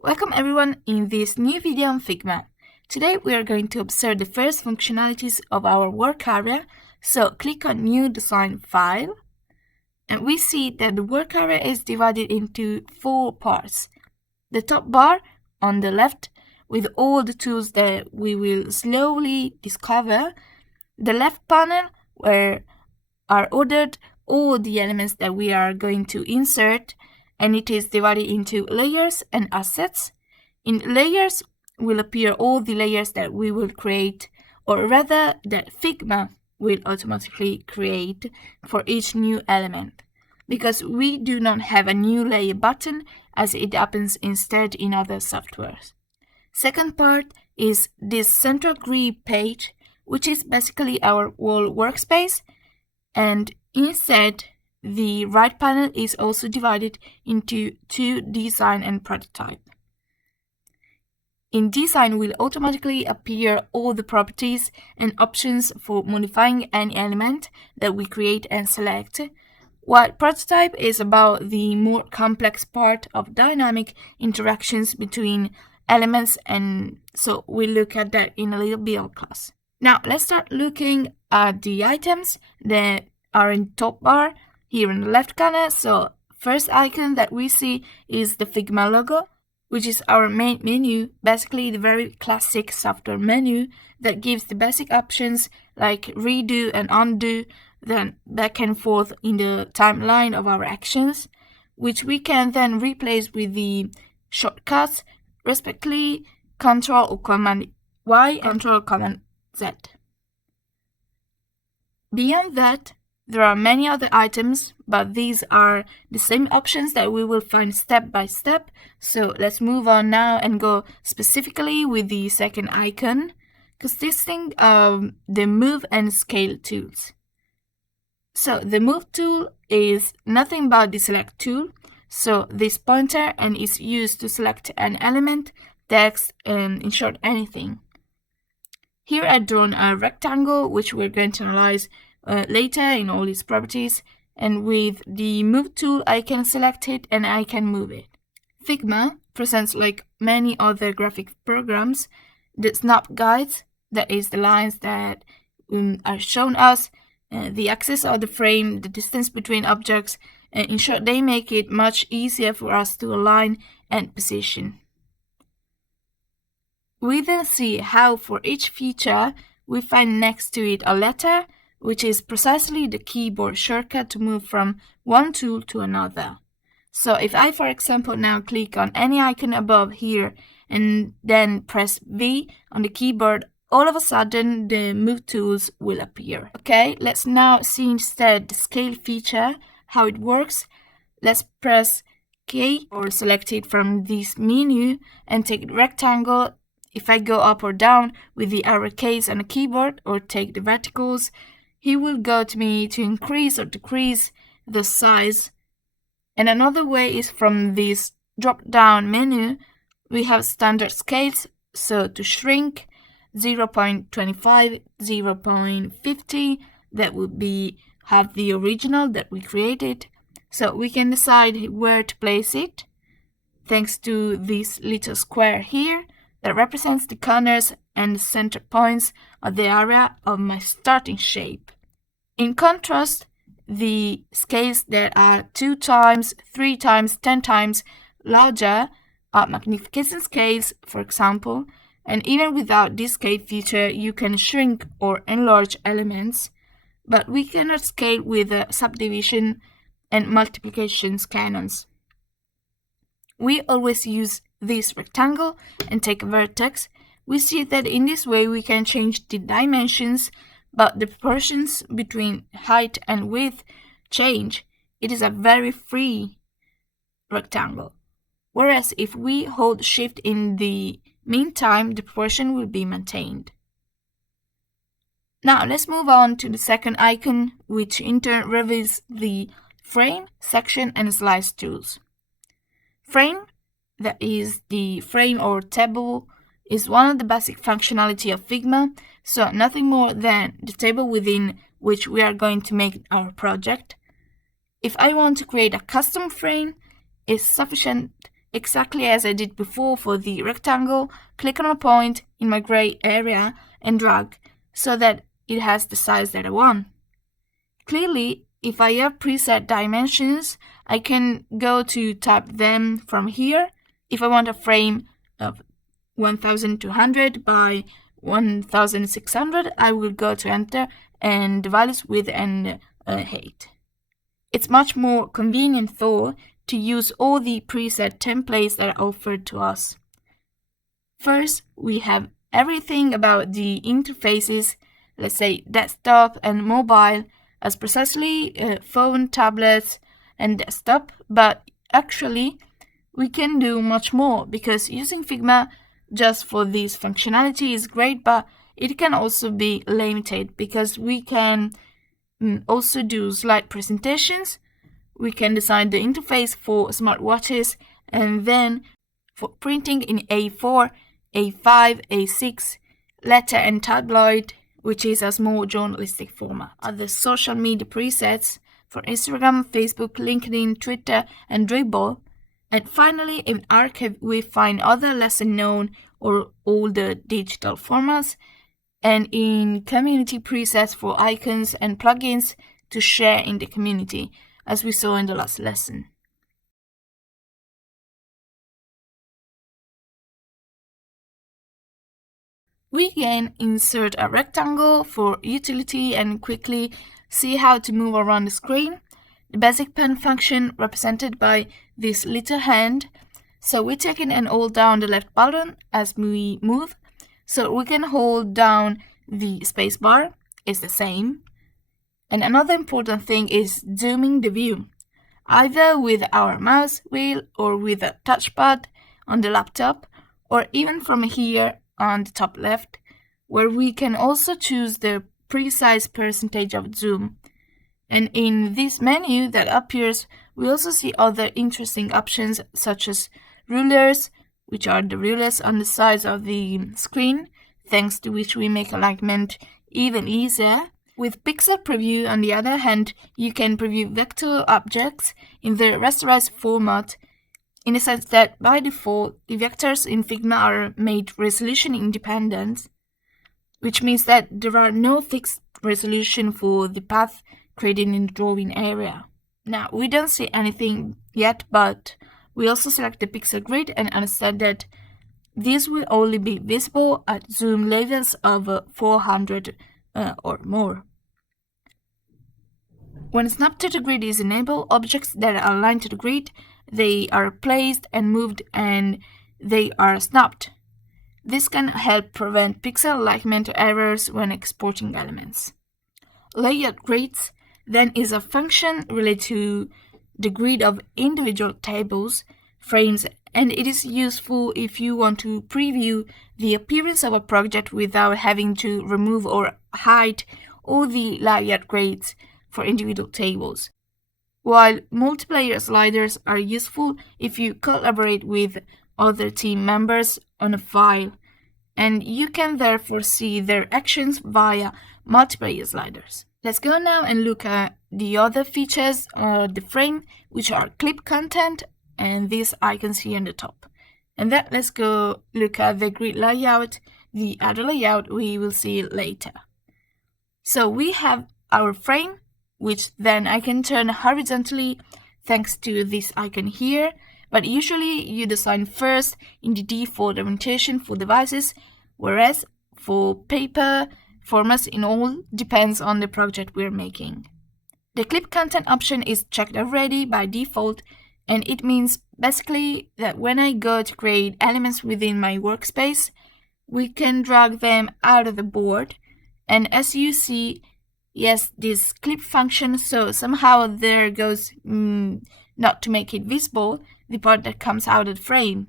Welcome everyone in this new video on Figma. Today we are going to observe the first functionalities of our work area. So click on New Design File, and we see that the work area is divided into 4 parts. The top bar on the left with all the tools that we will slowly discover. The left panel where are ordered all the elements that we are going to insert, and it is divided into layers and assets. In layers will appear all the layers that we will create, or rather that Figma will automatically create for each new element, because we do not have a new layer button as it happens instead in other softwares. Second part is this central grid page, which is basically our whole workspace, and instead the right panel is also divided into 2 design and prototype. In design will automatically appear all the properties and options for modifying any element that we create and select, while prototype is about the more complex part of dynamic interactions between elements, and so we'll look at that in a little bit of class. Now let's start looking at the items that are in top bar here in the left corner. So first icon that we see is the Figma logo, which is our main menu, basically the very classic software menu that gives the basic options like redo and undo, then back and forth in the timeline of our actions, which we can then replace with the shortcuts, respectively Ctrl or Command Y, Ctrl Command Z. Beyond that, there are many other items, but these are the same options that we will find step by step. So let's move on now and go specifically with the second icon, consisting of the Move and Scale tools. So the Move tool is nothing but the Select tool. So this pointer and is used to select an element, text, and in short anything. Here I've drawn a rectangle, which we're going to analyze later in all its properties, and with the Move tool I can select it and I can move it. Figma presents, like many other graphic programs, the snap guides, that is the lines that are shown us, the axis of the frame, the distance between objects, and in short they make it much easier for us to align and position. We then see how for each feature we find next to it a letter, which is precisely the keyboard shortcut to move from one tool to another. So if I, for example, now click on any icon above here and then press V on the keyboard, all of a sudden the Move tools will appear. Okay, let's now see instead the Scale feature, how it works. Let's press K or select it from this menu and take the rectangle. If I go up or down with the arrow keys on the keyboard or take the verticals, he will go to me to increase or decrease the size. And another way is from this drop-down menu, we have standard scales. So to shrink 0.25, 0.50, that would be have the original that we created. So we can decide where to place it, thanks to this little square here that represents the corners and the center points of the area of my starting shape. In contrast, the scales that are 2 times, 3 times, 10 times larger are magnification scales, for example, and even without this scale feature you can shrink or enlarge elements, but we cannot scale with subdivision and multiplication canons. We always use this rectangle and take a vertex. We see that in this way we can change the dimensions, but the proportions between height and width change. It is a very free rectangle. Whereas if we hold Shift in the meantime, the proportion will be maintained. Now let's move on to the second icon, which in turn reveals the Frame, Section, and Slice tools. Frame, that is the frame or table, is one of the basic functionality of Figma, so nothing more than the table within which we are going to make our project. If I want to create a custom frame, it's sufficient exactly as I did before for the rectangle, click on a point in my gray area and drag so that it has the size that I want. Clearly, if I have preset dimensions, I can go to type them from here. If I want a frame of 1200 by 1600, I will go to enter and the values width and height. It's much more convenient though to use all the preset templates that are offered to us. First, we have everything about the interfaces, let's say desktop and mobile, as precisely phone, tablets, and desktop, but actually we can do much more because using Figma just for this functionality is great, but it can also be limited because we can also do slide presentations. We can design the interface for smartwatches and then for printing in A4, A5, A6, letter and tabloid, which is a small journalistic format. Other social media presets for Instagram, Facebook, LinkedIn, Twitter, and Dribble. And finally, in Archive, we find other lesser known or older digital formats, and in Community presets for icons and plugins to share in the community, as we saw in the last lesson. We can insert a rectangle for utility and quickly see how to move around the screen. The basic pen function represented by this little hand. So we take in and hold down the left button as we move. So we can hold down the space bar, it's the same. And another important thing is zooming the view, either with our mouse wheel or with a touchpad on the laptop, or even from here on the top left, where we can also choose the precise percentage of zoom. And in this menu that appears, we also see other interesting options such as rulers, which are the rulers on the sides of the screen, thanks to which we make alignment even easier. With Pixel Preview, on the other hand, you can preview vector objects in the rasterized format, in the sense that by default, the vectors in Figma are made resolution independent, which means that there are no fixed resolution for the path created in the drawing area. Now, we don't see anything yet, but we also select the pixel grid and understand that this will only be visible at zoom levels of 400 or more. When Snap to the Grid is enabled, objects that are aligned to the grid, they are placed and moved and they are snapped. This can help prevent pixel alignment errors when exporting elements. Layout grids then is a function related to the grid of individual tables, frames, and it is useful if you want to preview the appearance of a project without having to remove or hide all the layout grids for individual tables. While multiplayer sliders are useful if you collaborate with other team members on a file, and you can therefore see their actions via multiplayer sliders. Let's go now and look at the other features of the frame, which are clip content and these icons here on the top. And then let's go look at the grid layout. The other layout we will see later. So we have our frame, which then I can turn horizontally thanks to this icon here, but usually you design first in the default orientation for devices, whereas for paper formats in all depends on the project we're making. The clip content option is checked already by default, and it means basically that when I go to create elements within my workspace, we can drag them out of the board, and as you see, yes, this clip function, so somehow there goes, not to make it visible, the part that comes out of the frame.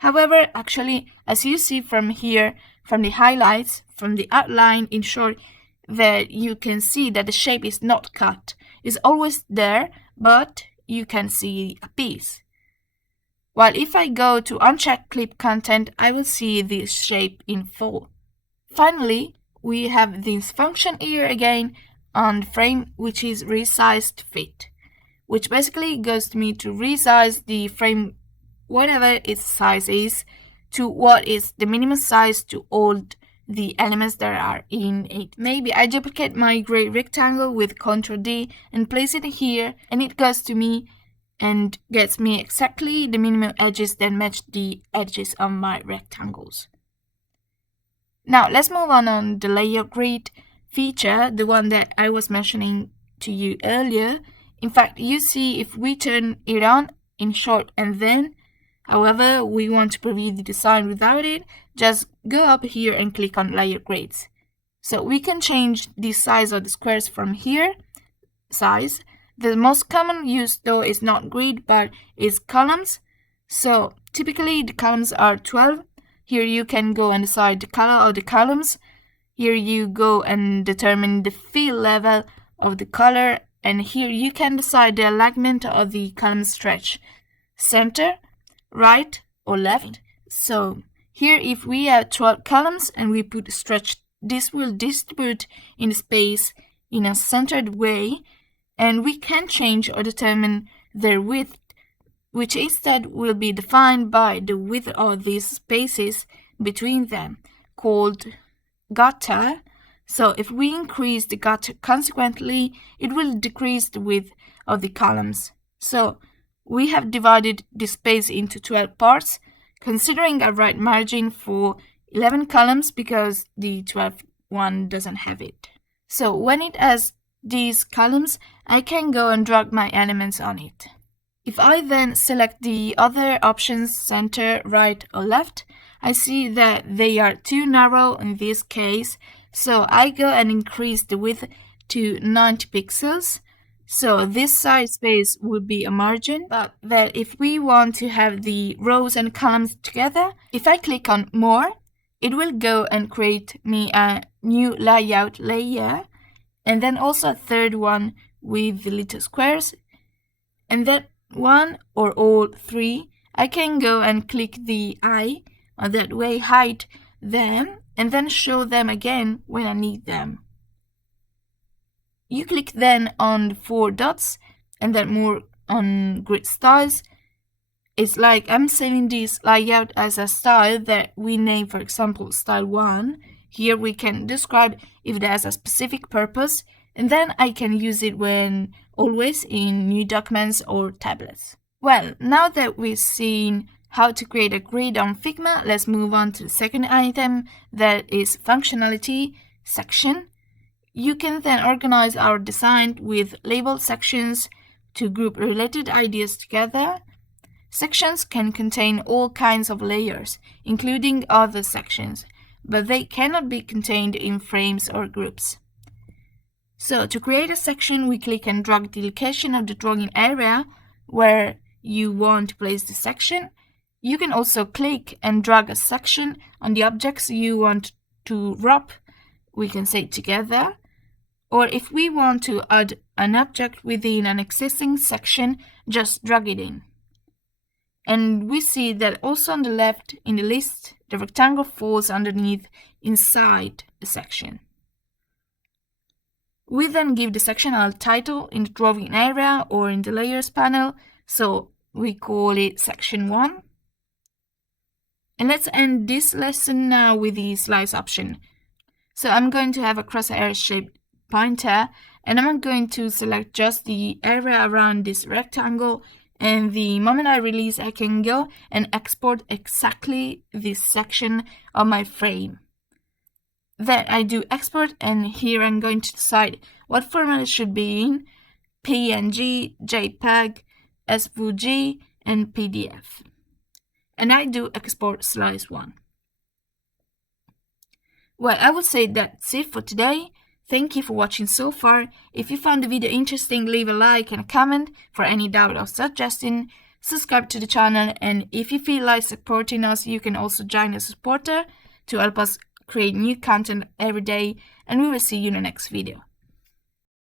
However, actually, as you see from here, from the highlights, from the outline, in short, that you can see that the shape is not cut. It's always there, but you can see a piece. While if I go to uncheck clip content, I will see this shape in full. Finally, we have this function here again on the frame, which is resize to fit, which basically goes to me to resize the frame whatever its size is to what is the minimum size to all the elements that are in it. Maybe I duplicate my gray rectangle with Ctrl D and place it here, and it goes to me and gets me exactly the minimum edges that match the edges of my rectangles. Now let's move on the layer grid feature, the one that I was mentioning to you earlier. In fact, you see if we turn it on in short and then, however, we want to preview the design without it, just go up here and click on layer grids. So we can change the size of the squares from here, size. The most common use though is not grid but is columns. So typically the columns are 12. Here you can go and decide the color of the columns. Here you go and determine the fill level of the color, and here you can decide the alignment of the column stretch, center, right or left. So here if we have 12 columns and we put stretch, this will distribute in the space in a centered way, and we can change or determine their width, which instead will be defined by the width of these spaces between them, called gutter. So if we increase the gutter, consequently, it will decrease the width of the columns. So we have divided the space into 12 parts, considering a right margin for 11 columns because the 12th one doesn't have it. So when it has these columns, I can go and drag my elements on it. If I then select the other options, center, right or left, I see that they are too narrow in this case, so I go and increase the width to 90 pixels. So this size space would be a margin, but that if we want to have the rows and columns together, if I click on more, it will go and create me a new layout layer, and then also a third one with the little squares, and that one or all three, I can go and click the eye, and that way hide them and then show them again when I need them. You click then on the 4 dots and then more on grid styles. It's like I'm saving this layout as a style that we name, for example, style 1. Here we can describe if it has a specific purpose, and then I can use it when always in new documents or tablets. Well, now that we've seen how to create a grid on Figma, let's move on to the second item, that is functionality section. You can then organize our design with labeled sections to group related ideas together. Sections can contain all kinds of layers, including other sections, but they cannot be contained in frames or groups. So to create a section, we click and drag the location of the drawing area where you want to place the section. You can also click and drag a section on the objects you want to wrap, we can say together. Or if we want to add an object within an existing section, just drag it in. And we see that also on the left in the list, the rectangle falls underneath inside the section. We then give the section a title in the drawing area or in the layers panel, so we call it section 1. And let's end this lesson now with the slice option. So I'm going to have a crosshair shaped pointer, and I'm going to select just the area around this rectangle, and the moment I release, I can go and export exactly this section of my frame. Then I do export, and here I'm going to decide what format it should be in: PNG, JPEG, SVG, and PDF. And I do export slice 1. Well, I would say that's it for today. Thank you for watching so far. If you found the video interesting, leave a like and a comment. For any doubt or suggestion, subscribe to the channel, and if you feel like supporting us, you can also join as a supporter to help us create new content every day, and we will see you in the next video.